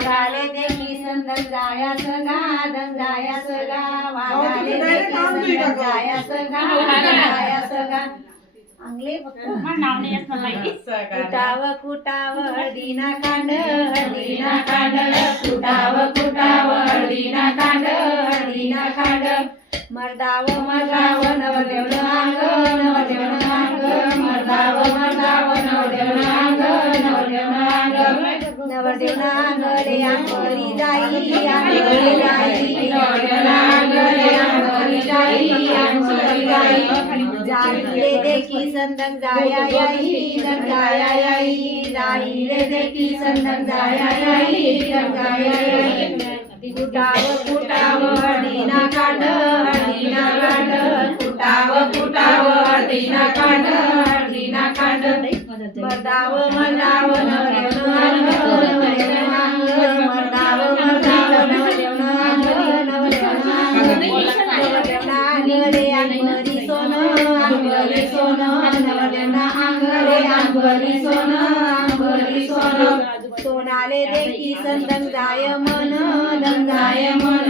वाघाले देखी संदन जाया सगा दंगाया सगा वाघाले देखी संदन जाया सगा दंगाया सगा अंगले फक्त नाव नाही येत मला कुटाव हळदीना कांड हळदीना कांड कुटाव हळदीना कांड हळदीना कांड मर्दाव नवदेवन अंग नवदेवन अंग मर्दाव नवदेवन अंग नवदेवन अंग नवदेवन अंग रे अंगरी जाई अंगरी जाई नवदेवन अंग रे अंगरी जाई अंगरी जाई जाई देखी संदन जाया याई दंगाया याई जाई रे देखी संदन जाया याई दंगाया याई कुटाव हळदीना कांड हळदीना कांड कुटाव हळदीना कांड हळदीना कांड मर्दाव नवदेवन अंग नवदेवन अंग मर्दाव नवदेवन अंग नवदेवन अंग रे अंगरी सोन अंगरी सोन नवदेवन अंग रे अंगरी सोन अंगरी सोन सोनाले देखी संदन जाय मन दंगाय मन